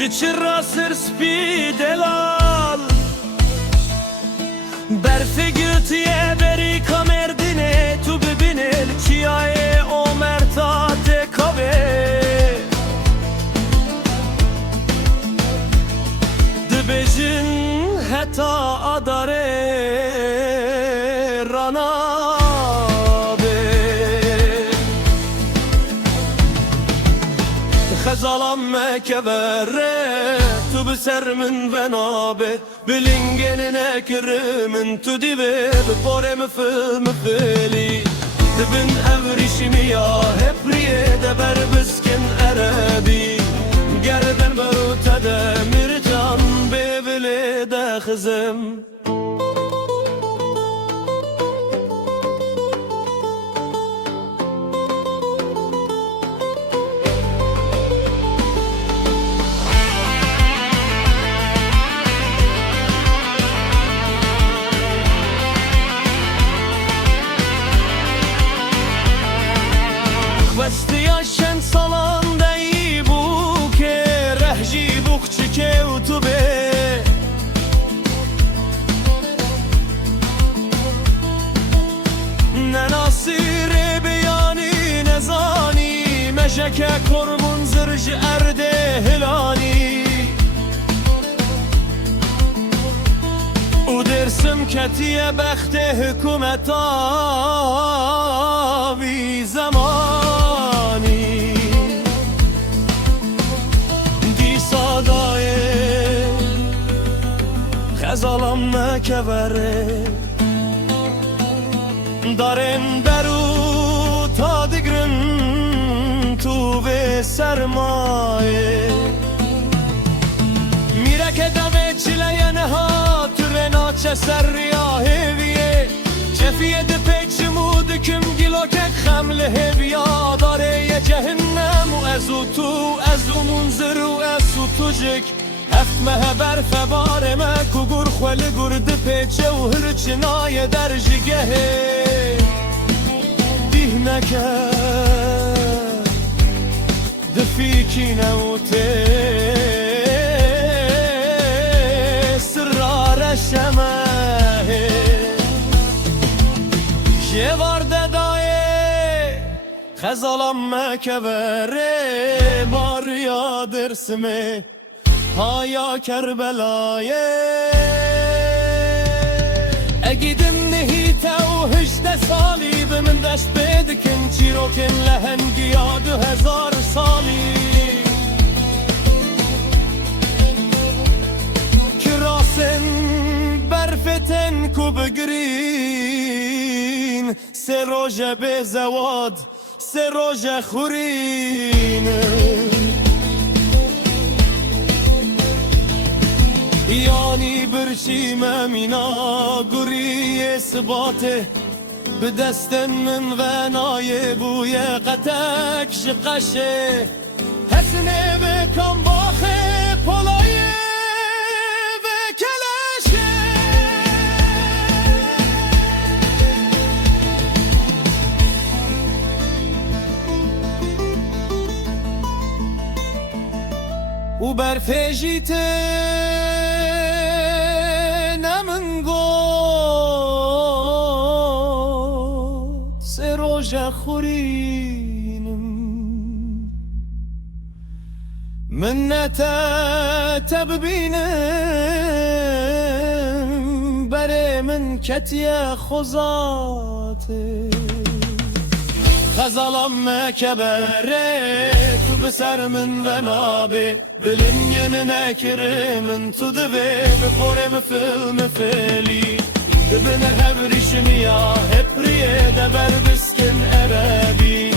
جچرا سرسپی دلال برف گوتیه بری کامردینه تو ببینل چیای عمر تا دکاوه دبجن حتا آداره خزالم مكبره تو بسر من بنابه بلنجن نكر من تو ديبه بفور مفلي دبن أبريش مياه هبريه دبر بسكن عربي گردن برو تده مرجان ببلي دخزم وستياشن صلان داي بوك رهجي بوك چكي وتوبي نناصير بياني نزاني مجكا كرمون زرج أرده هلاني ودرسم كتية بخت حكومتا بي زماني دي صداي خزالم نكبره دارن برو تا دگرن تو به سرمایه میره که دمه چله نها تو رناچه سر ریاهویه جفیه دپیچ مودکم گلوکک خمله هویا داره یه جهنم و ازو تو ازو منظر و ازو توجک هفت مه برف بار مکو گر خوال گرد پیچه و هرچنای در جگه دیه نکر دفیکی نوته سرار شمه جوارده دایه خزالم مکبره ماریا درسمه هایا کربلایه اگیدم نهیته و 18 سالی به من دشت بدکن چیروکن لهنگی یا 2000 سالی کراسن برفتن کو بگرین سه روژه به زواد سه روژه خورین یانی برچی ممینا گوری اثباته به دستن من ونای بوی قتک شقشه حسنه به کم باخه پلایه به کلشه و برفجیته خورینم منتا تببینم بره من کتیه خوزاته خزالم مکبره تو بسر من و نابه بلنین نکره من تو دوه بخورم فیلم فیلی ببنه هبریش میا هبریه دبر بسکن عربی